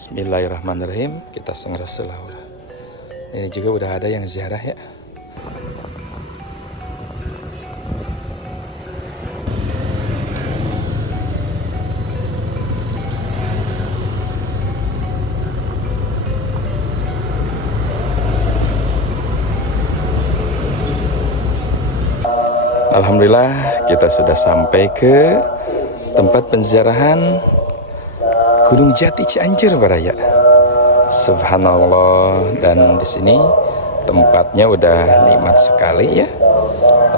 Bismillahirrahmanirrahim. Kita setengah selalu. Ini juga udah ada yang ziarah ya. Alhamdulillah kita sudah sampai ke tempat penziarahan Gunung Jati Cianjur Baraya. Subhanallah, dan di sini tempatnya udah nikmat sekali ya.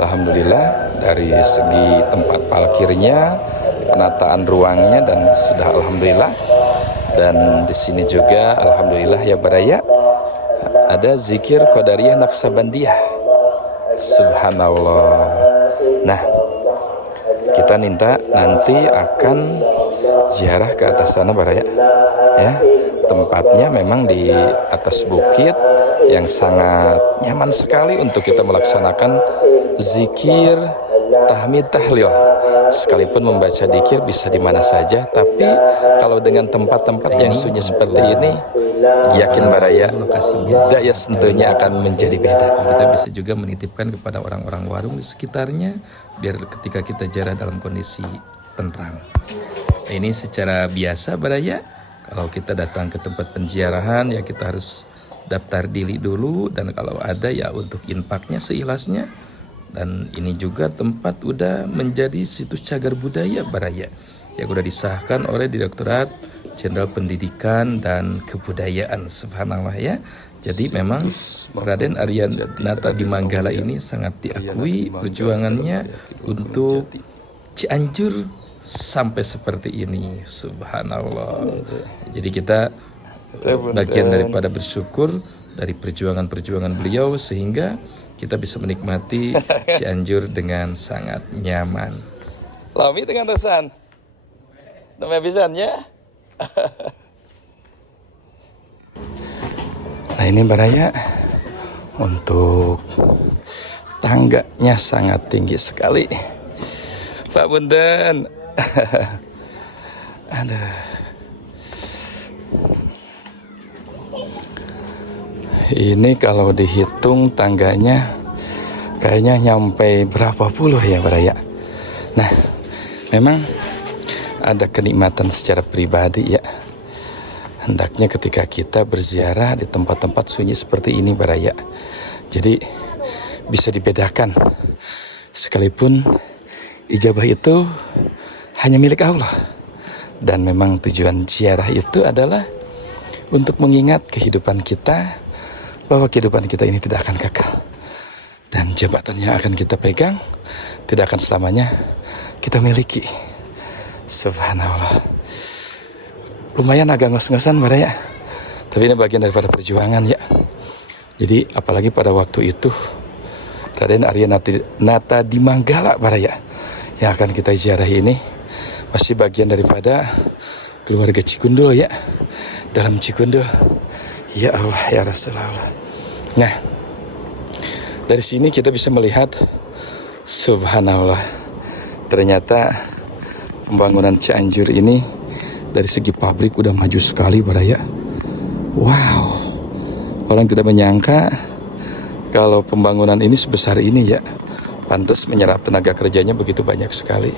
Alhamdulillah dari segi tempat parkirnya, penataan ruangnya dan sudah alhamdulillah. Dan di sini juga alhamdulillah ya Baraya ada zikir Qadariyah Naksabandiyah. Subhanallah. Nah, kita minta nanti akan ziarah ke atas sana Baraya ya. Tempatnya memang di atas bukit yang sangat nyaman sekali untuk kita melaksanakan zikir, tahmid, tahlil. Sekalipun membaca zikir bisa di mana saja, tapi kalau dengan tempat-tempat yang sunyi seperti ini, yakin Baraya daya sentuhnya akan menjadi beda. Kita bisa juga menitipkan kepada orang-orang warung di sekitarnya biar ketika kita ziarah dalam kondisi tentram. Ini secara biasa Baraya, kalau kita datang ke tempat penziarahan ya kita harus daftar diri dulu, dan kalau ada ya untuk infaknya seikhlasnya. Dan ini juga tempat udah menjadi situs cagar budaya Baraya yang udah disahkan oleh Direktorat Jenderal Pendidikan dan Kebudayaan. Subhanallah ya. Jadi memang Raden Arya Nata di Manggala ini sangat diakui perjuangannya untuk Cianjur sampai seperti ini. Subhanallah. Jadi kita bagian daripada bersyukur dari perjuangan-perjuangan beliau sehingga kita bisa menikmati Cianjur dengan sangat nyaman. Lami dengan terusan. Namanya pisannya. Nah ini Baraya, untuk tangganya sangat tinggi sekali. Pak Bunten. Aduh. Ini kalau dihitung tangganya kayaknya nyampe berapa puluh ya Baraya. Nah, memang ada kenikmatan secara pribadi ya. Hendaknya ketika kita berziarah di tempat-tempat sunyi seperti ini Baraya. Jadi bisa dibedakan. Sekalipun ijabah itu hanya milik Allah. Dan memang tujuan ziarah itu adalah untuk mengingat kehidupan kita, bahwa kehidupan kita ini tidak akan kekal. Dan jabatan yang akan kita pegang tidak akan selamanya kita miliki. Subhanallah. Lumayan agak ngos-ngosan Baraya, tapi ini bagian daripada perjuangan ya. Jadi apalagi pada waktu itu Raden Arya Nata di Manggala Baraya yang akan kita ziarah ini masih bagian daripada keluarga Cikundul ya. Dalam Cikundul, ya Allah ya Rasulullah. Nah, dari sini kita bisa melihat subhanallah, ternyata pembangunan Cianjur ini dari segi pabrik udah maju sekali Baraya. Wow, orang tidak menyangka kalau pembangunan ini sebesar ini ya. Pantas menyerap tenaga kerjanya begitu banyak sekali.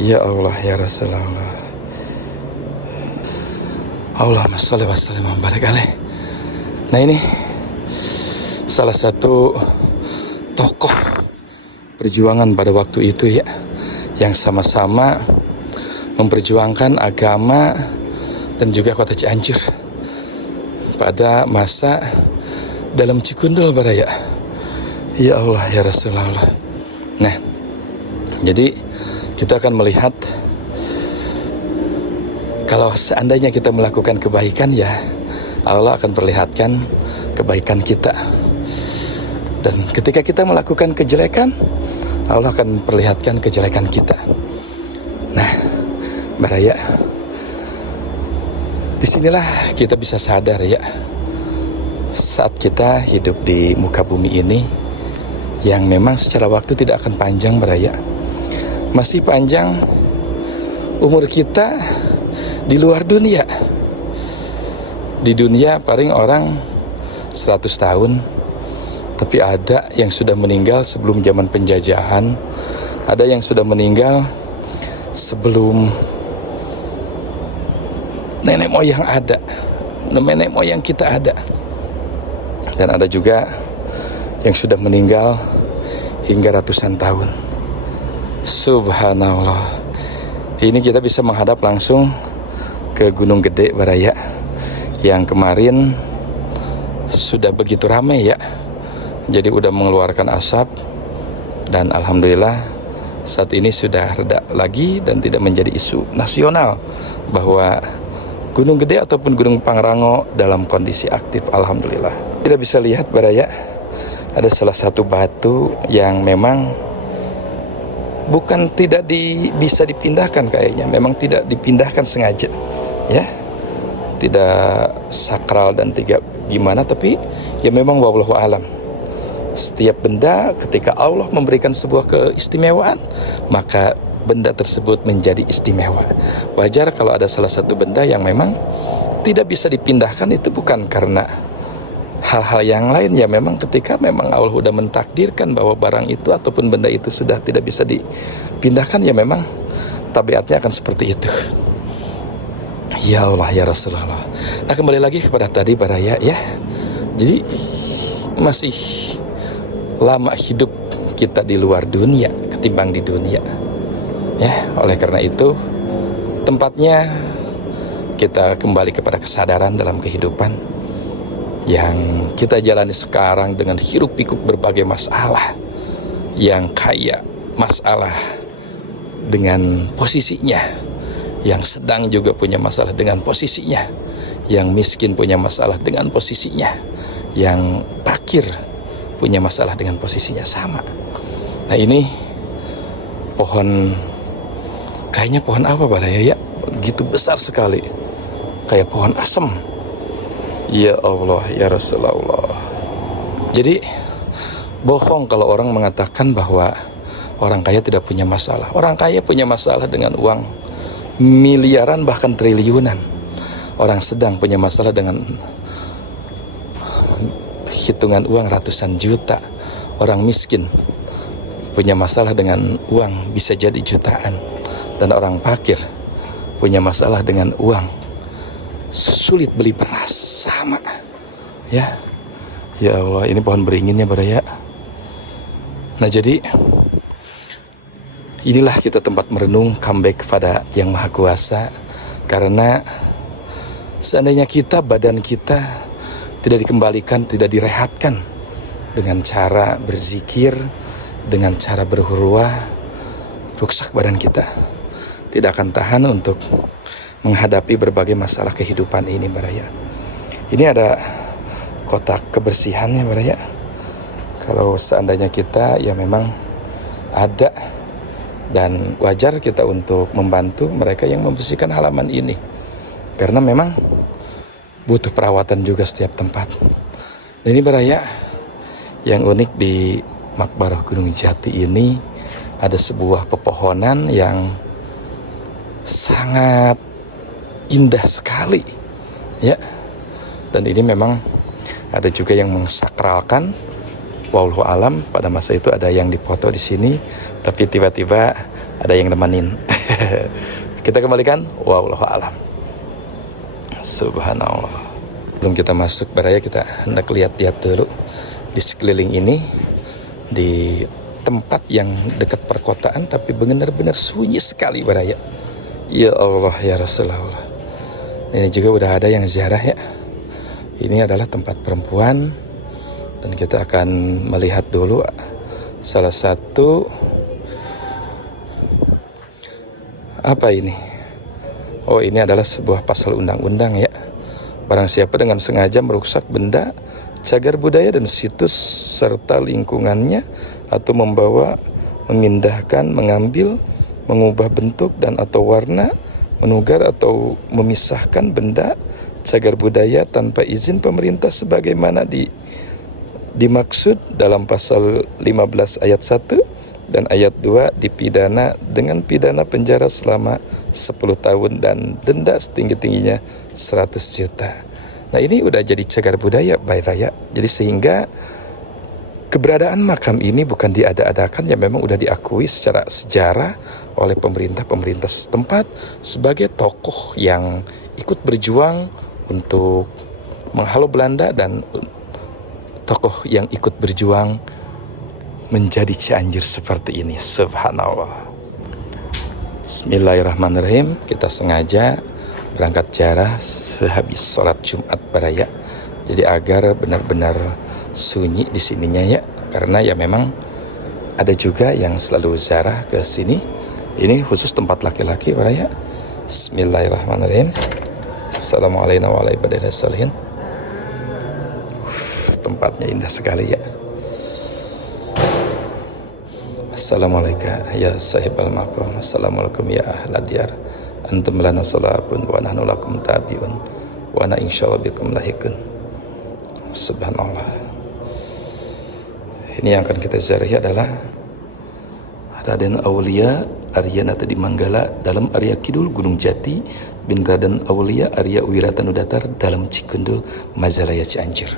Ya Allah ya Rasulullah. Allahumma sholli wa sallim wa barik alaih. Nah ini salah satu tokoh perjuangan pada waktu itu ya, yang sama-sama memperjuangkan agama dan juga kota Cianjur pada masa dalam Cikundul Baraya. Ya Allah ya Rasulullah. Nah, jadi kita akan melihat kalau seandainya kita melakukan kebaikan ya Allah akan perlihatkan kebaikan kita. Dan ketika kita melakukan kejelekan, Allah akan perlihatkan kejelekan kita. Nah, Baraya, disinilah kita bisa sadar ya, saat kita hidup di muka bumi ini, yang memang secara waktu tidak akan panjang Baraya. Masih panjang umur kita di luar dunia. Di dunia paling orang 100 tahun, tapi ada yang sudah meninggal sebelum zaman penjajahan, ada yang sudah meninggal sebelum nenek moyang ada, nenek moyang kita ada, dan ada juga yang sudah meninggal hingga ratusan tahun. Subhanallah. Ini kita bisa menghadap langsung ke Gunung Gede Baraya yang kemarin sudah begitu ramai ya. Jadi udah mengeluarkan asap, dan alhamdulillah saat ini sudah reda lagi dan tidak menjadi isu nasional bahwa Gunung Gede ataupun Gunung Pangrango dalam kondisi aktif, alhamdulillah. Kita bisa lihat Baraya, ada salah satu batu yang memang bukan tidak bisa dipindahkan kayaknya, memang tidak dipindahkan sengaja, ya, tidak sakral dan tidak gimana, tapi ya memang wallahu alam. Setiap benda ketika Allah memberikan sebuah keistimewaan, maka benda tersebut menjadi istimewa. Wajar kalau ada salah satu benda yang memang tidak bisa dipindahkan, itu bukan karena hal-hal yang lain, ya memang ketika memang Allah sudah mentakdirkan bahwa barang itu ataupun benda itu sudah tidak bisa dipindahkan, ya memang tabiatnya akan seperti itu. Ya Allah ya Rasulullah. Nah, kembali lagi kepada tadi Baraya ya. Jadi masih lama hidup kita di luar dunia ketimbang di dunia. Ya, oleh karena itu tempatnya kita kembali kepada kesadaran dalam kehidupan yang kita jalani sekarang dengan hiruk pikuk berbagai masalah, yang kaya masalah dengan posisinya, yang sedang juga punya masalah dengan posisinya, yang miskin punya masalah dengan posisinya, yang fakir punya masalah dengan posisinya sama. Nah, ini pohon, kayaknya pohon apa Baraya ya? Begitu besar sekali, kayak pohon asem. Ya Allah ya Rasulullah. Jadi bohong kalau orang mengatakan bahwa orang kaya tidak punya masalah. Orang kaya punya masalah dengan uang miliaran bahkan triliunan. Orang sedang punya masalah dengan hitungan uang ratusan juta. Orang miskin punya masalah dengan uang bisa jadi jutaan. Dan orang fakir punya masalah dengan uang sulit beli beras, sama ya. Ya Allah, ini pohon beringinnya Baraya. Nah, jadi inilah kita tempat merenung, comeback kepada Yang Maha Kuasa. Karena seandainya badan kita tidak dikembalikan, tidak direhatkan dengan cara berzikir, dengan cara berhurwah, rusak badan kita, tidak akan tahan untuk menghadapi berbagai masalah kehidupan ini Baraya. Ini ada kotak kebersihannya Baraya. Kalau seandainya kita ya memang ada, dan wajar kita untuk membantu mereka yang membersihkan halaman ini, karena memang butuh perawatan juga setiap tempat. Dan ini Baraya, yang unik di Makbarah Gunung Jati ini ada sebuah pepohonan yang sangat indah sekali ya. Dan ini memang ada juga yang mengsakralkan, wallahu alam, pada masa itu ada yang dipoto di sini, tapi tiba-tiba ada yang nemenin. Kita kembalikan, wallahu alam. Subhanallah. Belum kita masuk Baraya, kita hendak lihat-lihat dulu di sekeliling ini, di tempat yang dekat perkotaan tapi benar-benar sunyi sekali Baraya. Ya Allah ya Rasulullah. Ini juga udah ada yang ziarah ya. Ini adalah tempat perempuan, dan kita akan melihat dulu salah satu, apa ini? Oh, ini adalah sebuah pasal undang-undang ya. Barang siapa dengan sengaja merusak benda, cagar budaya dan situs serta lingkungannya, atau membawa, memindahkan, mengambil, mengubah bentuk dan atau warna, menugar atau memisahkan benda cagar budaya tanpa izin pemerintah sebagaimana dimaksud dalam pasal 15 ayat 1 dan ayat 2 dipidana dengan pidana penjara selama 10 tahun dan denda setinggi-tingginya 100 juta. Nah ini udah jadi cagar budaya Bayi Raya. Jadi sehingga keberadaan makam ini bukan diada-adakan, ya memang udah diakui secara sejarah oleh pemerintah setempat sebagai tokoh yang ikut berjuang untuk menghalau Belanda dan tokoh yang ikut berjuang menjadi Cianjur seperti ini. Subhanallah. Bismillahirrahmanirrahim. Kita sengaja berangkat jarah sehabis sholat Jumat Baraya. Jadi agar benar-benar sunyi di sininya ya, karena ya memang ada juga yang selalu ziarah ke sini. Ini khusus tempat laki-laki Baraya. Bismillahirrahmanirrahim. Assalamualaikum warahmatullahi wabarakatuh. Tempatnya indah sekali ya. Assalamualaikum ya sahibal maqam. Assalamualaikum ya ahla diyar. Antum lana salabun wa nahnu lakum tabiun wa na insyaallah bikum lahikun. Subhanallah. Ini yang akan kita ziarahi adalah Raden Aulia Arya Natadi Manggala dalam Arya Kidul Gunung Jati bin Raden Aulia Arya Wiratanudatar dalam Cikundul Majalaya Cianjur.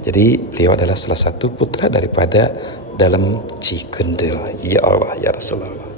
Jadi beliau adalah salah satu putra daripada dalam Cikundul. Ya Allah ya Rasulullah.